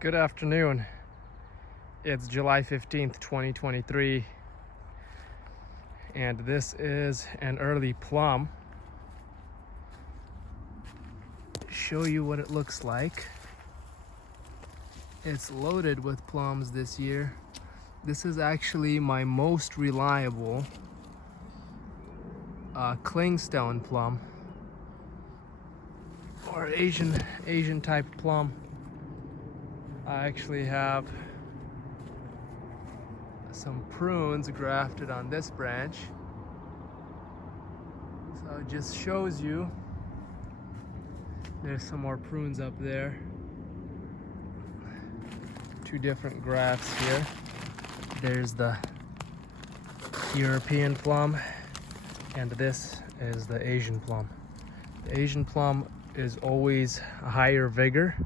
Good afternoon. It's July 15th, 2023, and this is an early plum. Show you what it looks like. It's loaded with plums this year. This is actually my most reliable clingstone plum, or Asian type plum. I actually have some prunes grafted on this branch, so it just shows you there's some more prunes up there. Two different grafts here. There's the European plum, and this is the Asian plum. The Asian plum is always a higher vigor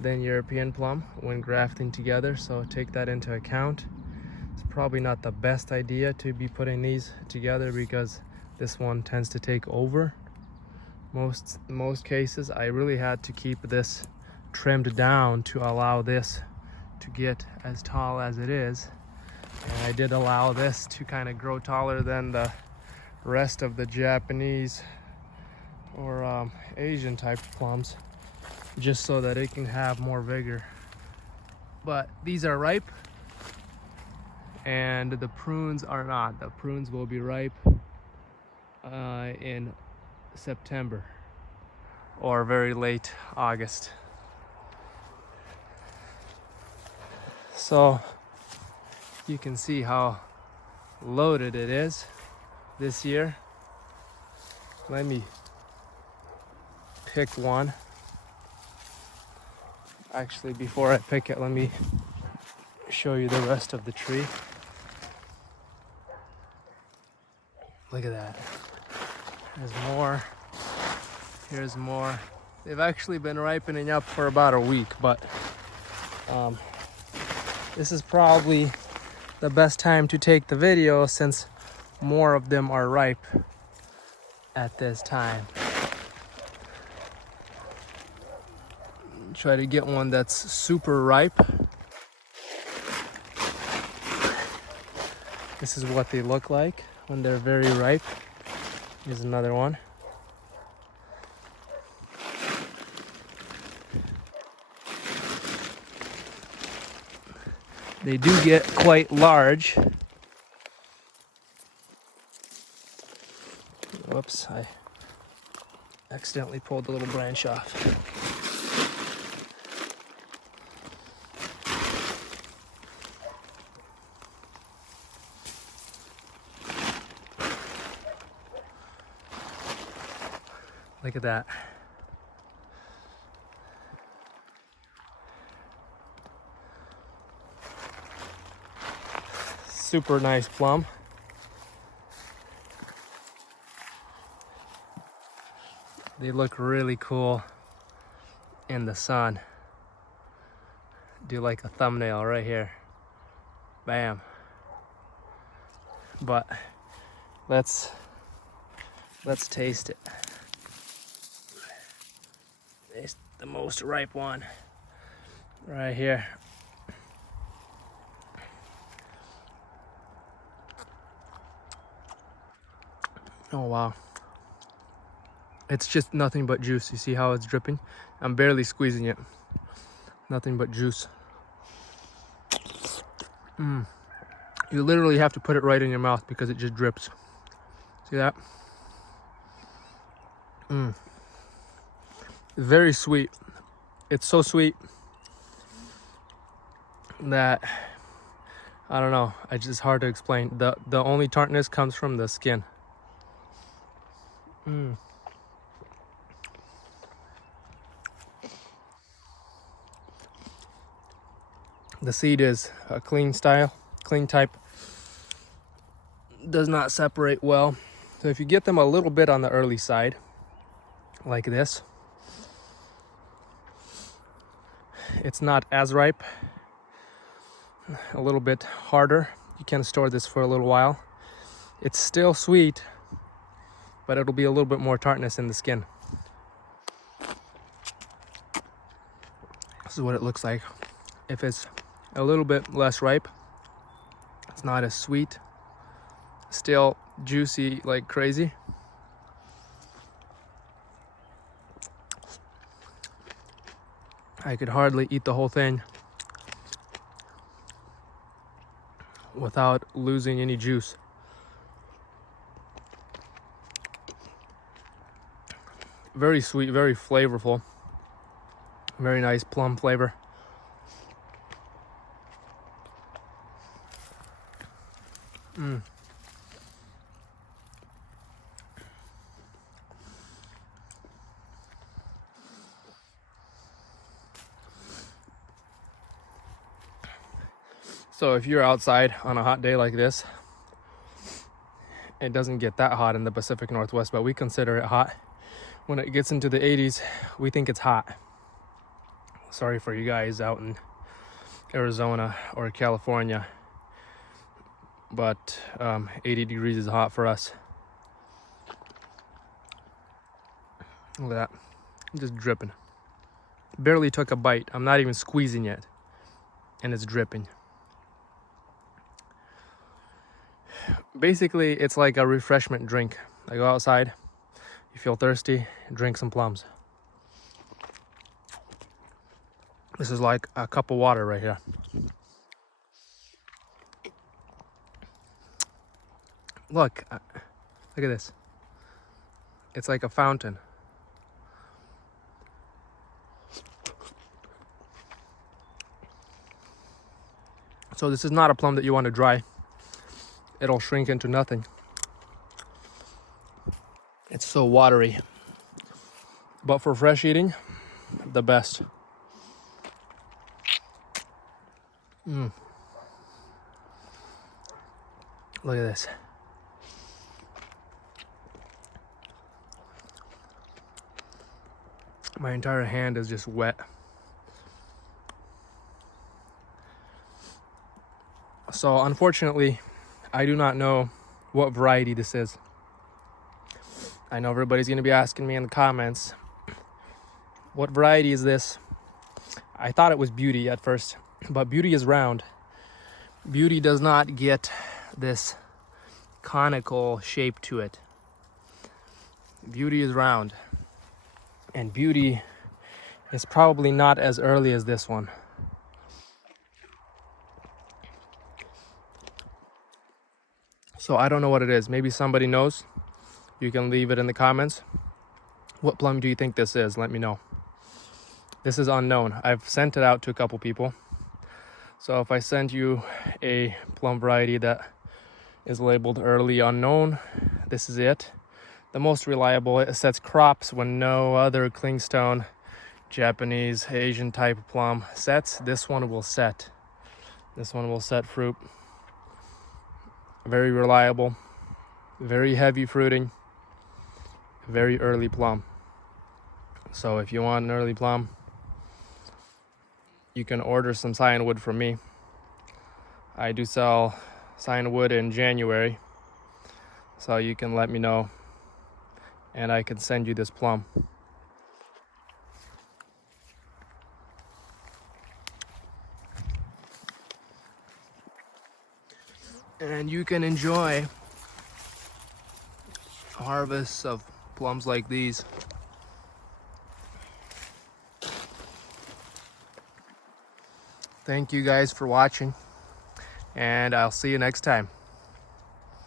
than European plum when grafting together, so take that into account. It's probably not the best idea to be putting these together because this one tends to take over. Most cases I really had to keep this trimmed down to allow this to get as tall as it is, and I did allow this to kind of grow taller than the rest of the Japanese or Asian type plums, just so that it can have more vigor. But these are ripe and the prunes are not. The prunes will be ripe in September or very late August. So you can see how loaded it is this year. Let me pick one. Actually, before I pick it, let me show you the rest of the tree. Look at that. There's more. Here's more. They've actually been ripening up for about a week, but this is probably the best time to take the video since more of them are ripe at this time. Try to get one that's super ripe. This is what they look like when they're very ripe. Here's another one. They do get quite large. Whoops, I accidentally pulled the little branch off. Look at that. Super nice plum. They look really cool in the sun. Do like a thumbnail right here. Bam. But let's taste it. It's the most ripe one right here. Oh wow. It's just nothing but juice. You see how it's dripping? I'm barely squeezing it. Nothing but juice. You literally have to put it right in your mouth because it just drips. See that? Very sweet. It's so sweet that I don't know. It's just hard to explain. The only tartness comes from the skin. The seed is a clean type. Does not separate well. So if you get them a little bit on the early side, like this, it's not as ripe. A little bit harder. You can store this for a little while. It's still sweet, but it'll be a little bit more tartness in the skin. This is what it looks like. If it's a little bit less ripe, it's not as sweet, still juicy like crazy. I could hardly eat the whole thing without losing any juice. Very sweet, very flavorful, very nice plum flavor. So if you're outside on a hot day like this, it doesn't get that hot in the Pacific Northwest, but we consider it hot. When it gets into the 80s, we think it's hot. Sorry for you guys out in Arizona or California, but 80 degrees is hot for us. Look at that, just dripping. Barely took a bite. I'm not even squeezing yet, and it's dripping. Basically, it's like a refreshment drink. I go outside, you feel thirsty, drink some plums. This is like a cup of water right here. Look at this. It's like a fountain. So this is not a plum that you want to dry. It'll shrink into nothing. It's so watery. But for fresh eating, the best. Look at this. My entire hand is just wet. So unfortunately, I do not know what variety this is. I know everybody's gonna be asking me in the comments, what variety is this? I thought it was Beauty at first, but Beauty is round. Beauty does not get this conical shape to it. Beauty is round. And Beauty is probably not as early as this one. So I don't know what it is. Maybe somebody knows. You can leave it in the comments. What plum do you think this is? Let me know. This is unknown. I've sent it out to a couple people. So if I send you a plum variety that is labeled early unknown, this is it. The most reliable. It sets crops when no other clingstone, Japanese, Asian type of plum sets. This one will set. This one will set fruit. Very reliable, very heavy fruiting, very early plum. So if you want an early plum, you can order some cyanwood from me. I do sell cyanwood in January, so you can let me know and I can send you this plum. And you can enjoy harvests of plums like these. Thank you guys for watching, and I'll see you next time.